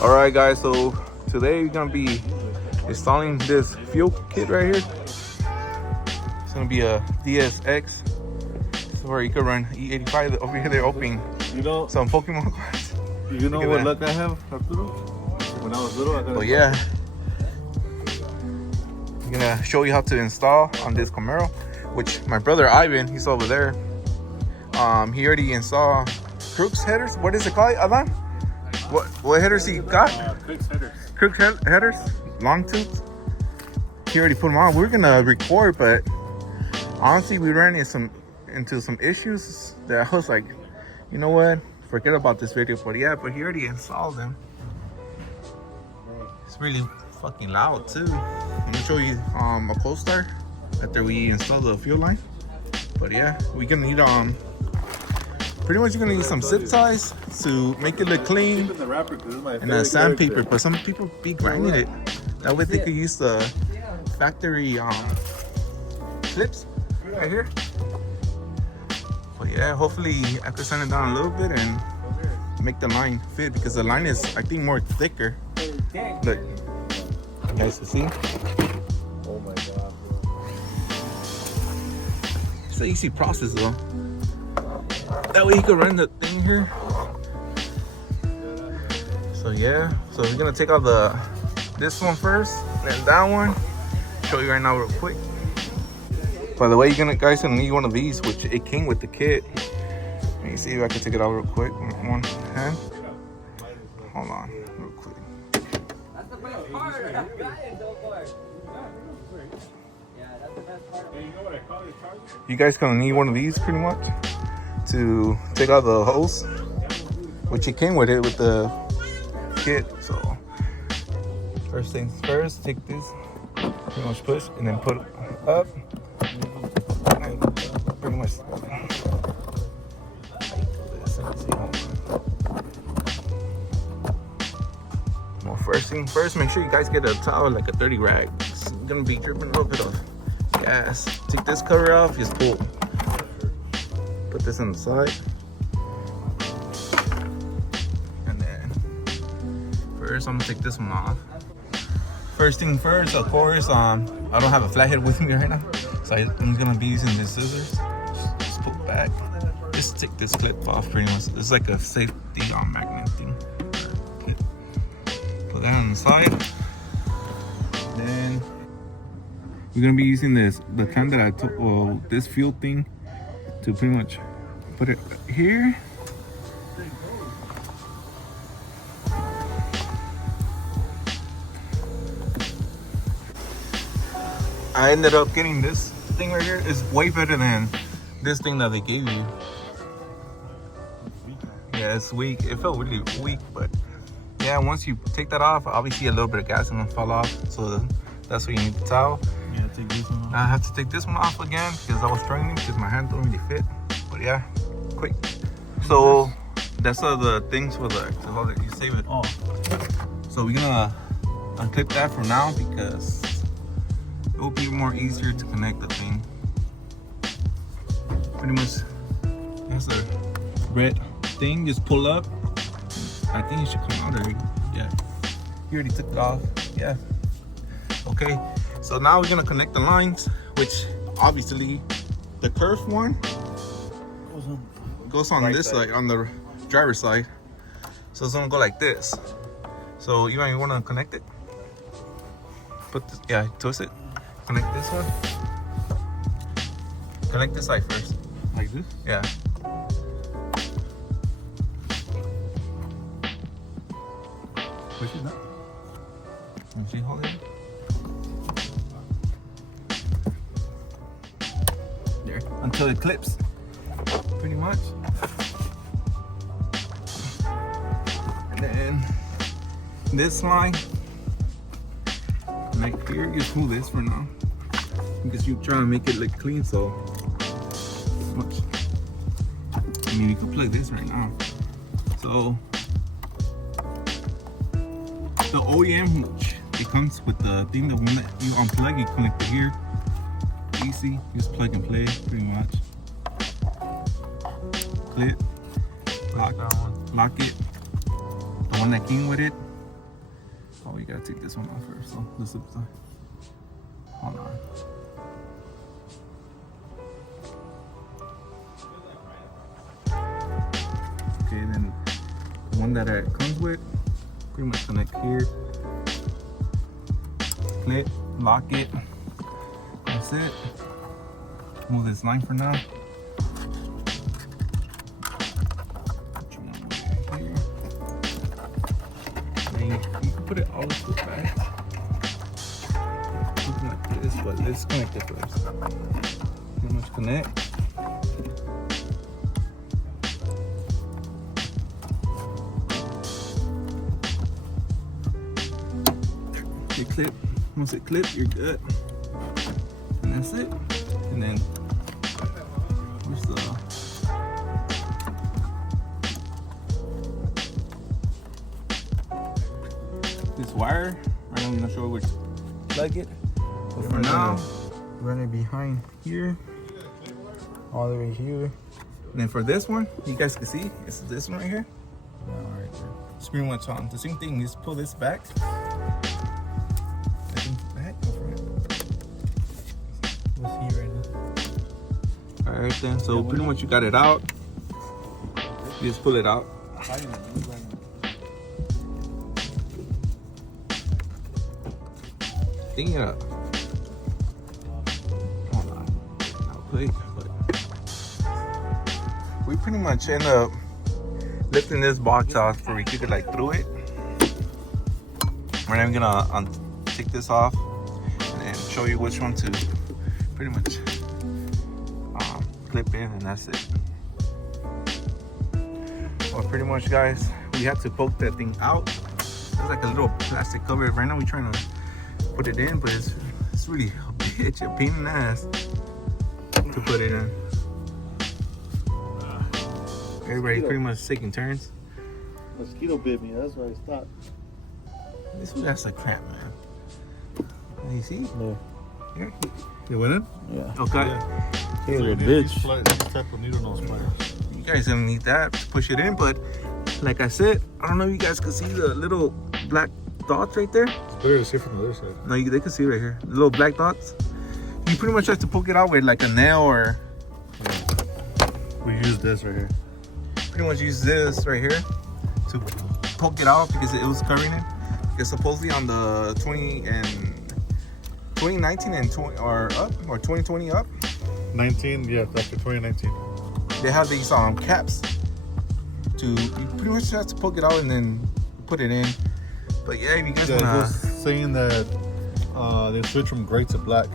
All right, guys. So today we're gonna be installing this fuel kit right here. It's gonna be a DSX, so where you can run E85. Over here, they're opening some Pokemon cards. You know what luck I have, Arturo? When I was little, I got. Oh yeah. I'm gonna show you how to install on this Camaro, which my brother Ivan, he's over there. He already installed Crux headers. What is it called, Ivan? What headers he got? Crux headers, long tooth. He already put them on. We're gonna record, but honestly, we ran into some issues that I was like, you know what? Forget about this video. But yeah, but he already installed them. It's really fucking loud too. I'm gonna show you a co-star after we install the fuel line. But yeah, we're gonna need pretty much you're gonna need some zip ties to make it look clean and sandpaper. But some people be grinding it. That way they could use the factory clips right here. But yeah, hopefully I could sand it down a little bit and make the line fit, because the line is, I think, more thicker. Look, you guys can see. Oh my god, bro. It's an easy process though. That way you can run the thing here. So yeah, so we're gonna take out this one first, and then that one. Show you right now real quick. By the way, you're guys gonna need one of these, which it came with the kit. Let me see if I can take it out real quick. One hand. Hold on, real quick. That's the best part. That's the best part. You guys gonna need one of these pretty much to take out the hose, which it came with it with the kit. So first things first, take this, pretty much push, and then put it up, and pretty much. Well, first thing first, make sure you guys get a towel, like a 30 rag. It's gonna be dripping a little bit of gas. Take this cover off, just pull. Put this on the side. And then first I'm gonna take this one off. First thing first, of course, I don't have a flathead with me right now, so I'm gonna be using these scissors. Just pull back. Just take this clip off pretty much. It's like a safety magnet thing. Put that on the side. Then we're gonna be using the can that I took, this fuel thing, to pretty much put it here. I ended up getting this thing right here. It's way better than this thing that they gave you. Yeah, it's weak. It felt really weak, but yeah, once you take that off, obviously a little bit of gas is gonna fall off. So that's why you need the towel. Yeah, take this one off. I have to take this one off again because I was struggling because my hand don't really fit. But yeah, quick. So that's the things for to hold it. You save it. Oh. So we're gonna unclip that for now because it will be more easier to connect the thing. Pretty much, that's the red thing. Just pull up. I think it should come out already. Yeah. You already took it off. Yeah. Okay. So now we're gonna connect the lines, which obviously the curved one goes on right this side, on the driver's side. So it's gonna go like this. So you wanna connect it? Put this, yeah, twist it. Connect this one. Connect this side first. Like this? Yeah. Push it up. And she hold it. There. Until it clips. Pretty much. And then this line. Like here, just move this for now. Because you're trying to make it look clean, so much. I mean, you can plug this right now. So the OEM, which it comes with the thing, the one that you unplug, you connect it here. Easy, just plug and play, pretty much. Clip, lock it. The one that came with it, Oh, we gotta take this one off first. So this is the. Hold on. Okay, then the one that it comes with, pretty much connect here. Clip, lock it. That's it. Move this line for now. You can put it all the way back. Something like this, but let's connect it first. Pretty much connect. You clip. Once it clips, you're good. And that's it. And then where's the this wire? Right now we're gonna show you where to plug it. But for now, run it behind here, all the way here. And then for this one, you guys can see it's this one right here. Yeah, right there. It's pretty much on the same thing. Just pull this back. We'll see right now. All right then. So pretty much you got it out. You just pull it out. Yeah. Hold on. I'll play, but we pretty much end up lifting this box off so we could like through it. Right now I'm gonna take this off and then show you which one to pretty much clip in, and that's it. Well, pretty much, guys, we have to poke that thing out. It's like a little plastic cover. Right now we're trying to put it in, but it's really a bitch, a pain in the ass to put it in. Everybody pretty much taking turns. Mosquito bit me, that's why I stopped. This one has a cramp, man. You see? Yeah. Here. You went in? Yeah. Okay. Yeah. Hey, little bitch. You guys gonna need that to push it in, but like I said, I don't know if you guys can see the little black dots right there. It's better to see from the other side. No, they can see right here. The little black dots. You pretty much have to poke it out with like a nail or. We use this right here. Pretty much use this right here to poke it out because it was covering it. Because supposedly on the 2019 and 20 or up or 2020 up. 19, yeah, after 2019. They have these caps to, you pretty much have to poke it out and then put it in. But yeah, if you guys wanna, was saying that they switched from gray to black.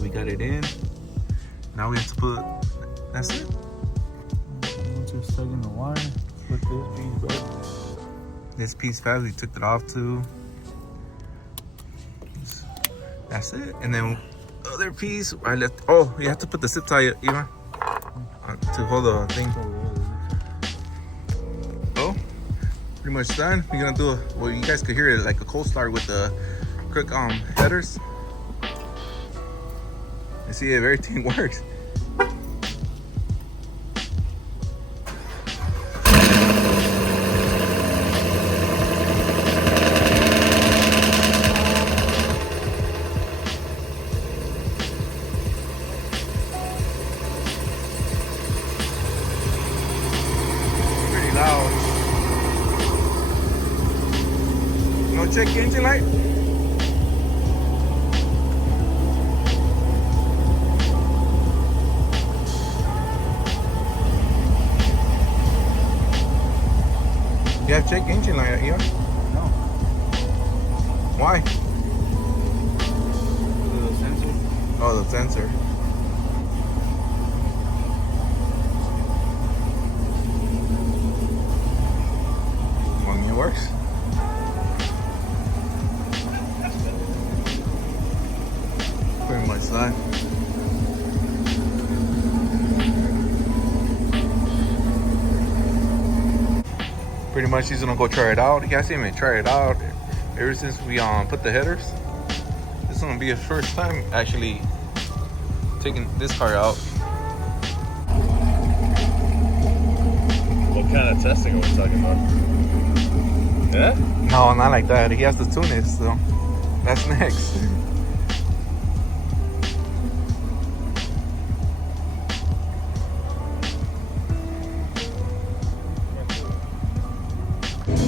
We got it in. Now we have to put. That's it. Once you're stuck in the wire, put this piece back. This piece fast, we took it off too. That's it. And then other piece I left. Oh, you have to put the zip tie, Eva, to hold the thing. Oh, pretty much done. We're gonna do well, you guys could hear it like a cold start with the quick headers. You see if everything works. Check your engine light. You have check engine light here? No. Why? The sensor. Oh, the sensor. Well, it works. Pretty much that. Pretty much he's gonna go try it out. You guys see him try it out. Ever since we put the headers, this is gonna be his first time actually taking this car out. What kind of testing are we talking about? Yeah? No, not like that. He has to tune it, so that's next.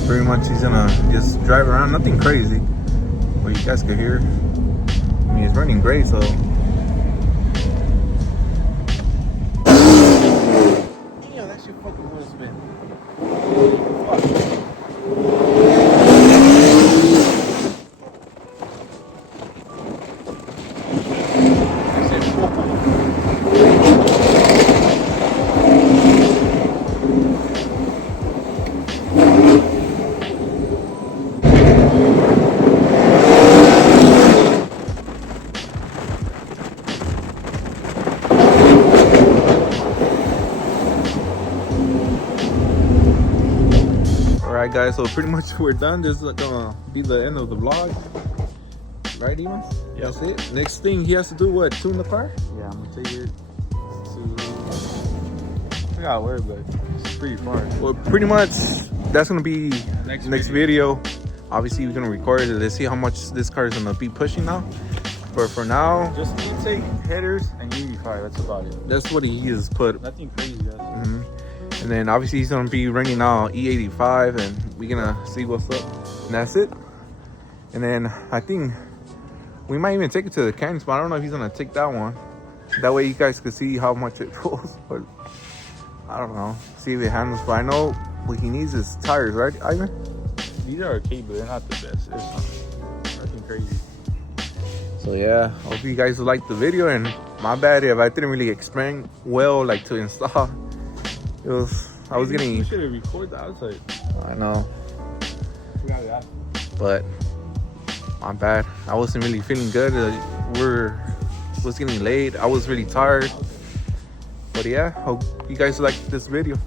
Pretty much he's gonna just drive around, nothing crazy. But you guys could hear. I mean, it's running great, so. Damn, that shit fucking wheel spin. Alright guys, so pretty much we're done. This is gonna be the end of the vlog. Right, Eman? Yep. That's it. Next thing he has to do, what, tune the car? Yeah, I'm gonna take it to... I forgot where, but it's pretty far. Well, pretty much that's gonna be next video. Obviously we're gonna record it to see how much this car is gonna be pushing now. But for now, Just intake, headers, and UV5. That's about it. that's what he has put. Nothing crazy. That's Mhm. And then obviously he's gonna be running now E85, and we're gonna see what's up. And that's it. And then I think we might even take it to the canyons, but I don't know if he's gonna take that one. That way you guys could see how much it pulls. But I don't know. See if it handles. But I know what he needs is tires, right, Ivan? These are okay, but they're not the best. It's nothing crazy. So yeah, hope you guys liked the video, and my bad if I didn't really explain well, like to install. It was, I was getting, You should have recorded the outside. I know, Forgot that. but my bad. I wasn't really feeling good. It was getting late. I was really tired. But yeah, hope you guys liked this video.